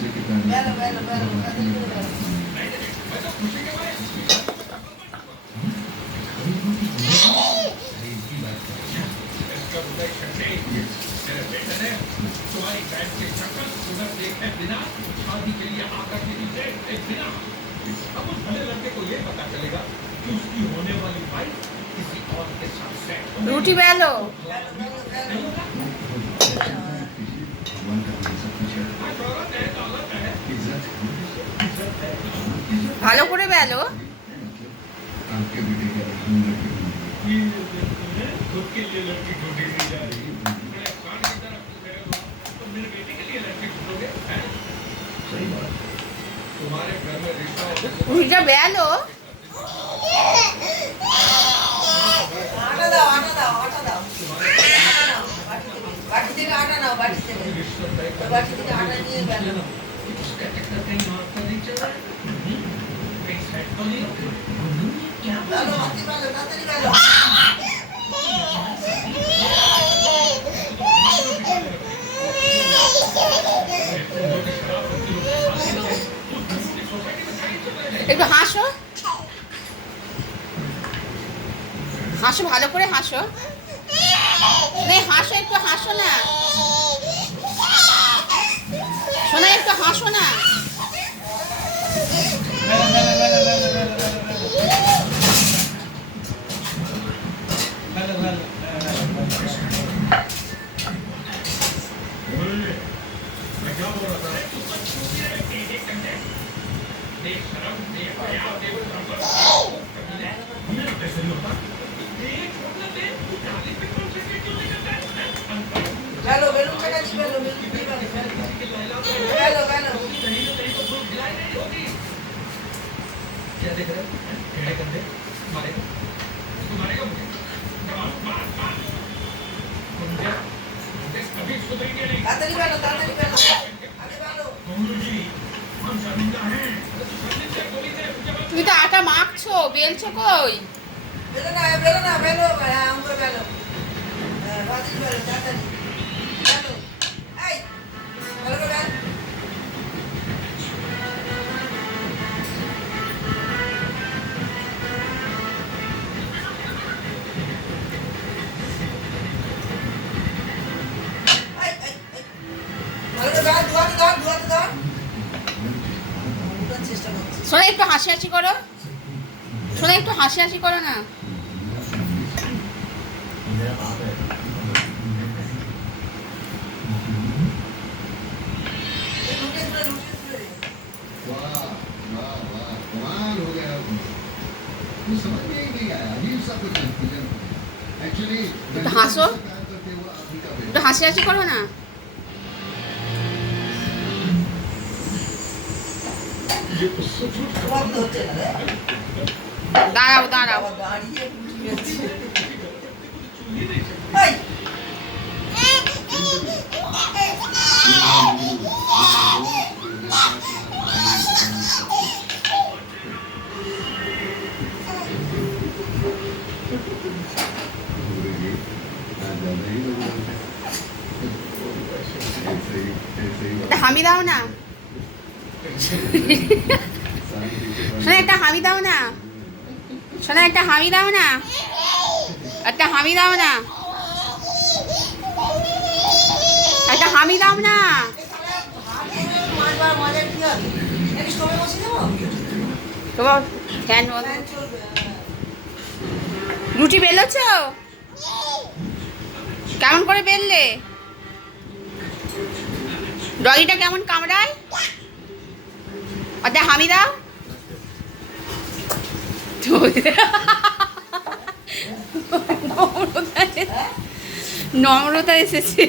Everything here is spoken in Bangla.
বেলো বেলো বেলো तुम्हारी बहन के शक्ल सुंदर देखे बिना शादी के लिए आकर के नीचे बिना अब उस भले लड़के को ये पता चलेगा कि उसकी होने वाली वाइफ किसी और के साथ सेट रोटी बेलो ভালো করে বেলো आपके बेटे के खुद के लिए लड़की ढूंढी दी जा रही है तो मेरे बेटे के लिए लड़की ढूंढोगे सही बात तुम्हारे घर में रिश्ता রুটিটা বেলো आटा दाओ आटा दाओ आटा दाओ बाटी থেকে आटा नाओ बाटी থেকে बाटी থেকে आटा নিয়ে বেলো कहीं मारता नहीं चल रहा है कहीं सेट तो नहीं क्या বেলো হাতি বেলো তাড়াতাড়ি বেলো একটু হাসো হাসো ভালো করে হাসো হাসো একটু হাসো না শোনা একটু হাসো না मैं क्या बोल रहा था বেলো বেলুন টাকা দি বেলো বেলো বেলো क्या देख रहे हो क्या करते मारेगा इसको मारेगा मुझे मुझे कभी सुधरेंगे नहीं তাড়াতাড়ি বেলো তাড়াতাড়ি বেলো আগে বেলো जी हम शर्मिंदा हैं তুমি তো আটা মাখছো বেলছো কই বেলো না বেলো হ্যাঁ আমরা বেলো রাজি বেলো তাড়াতাড়ি বেলো এই বেলো বেলো শোনা একটু হাসি হাসি করো শোনা একটু হাসি হাসি করো না একটু হাসো একটু হাসি হাসি করো না দাঁড়াও দাঁড়াও হামি দাও না শোনা একটা হামি দাও না শোনা একটা হামি দাও না একটা হামি দাও না একটা হামি দাও না তোমার ফ্যান রুটি বেলোছ কেমন করে বেললে ডগিটা কেমন কামড়ায় একটা হামি দাও নম্রতা এসেছে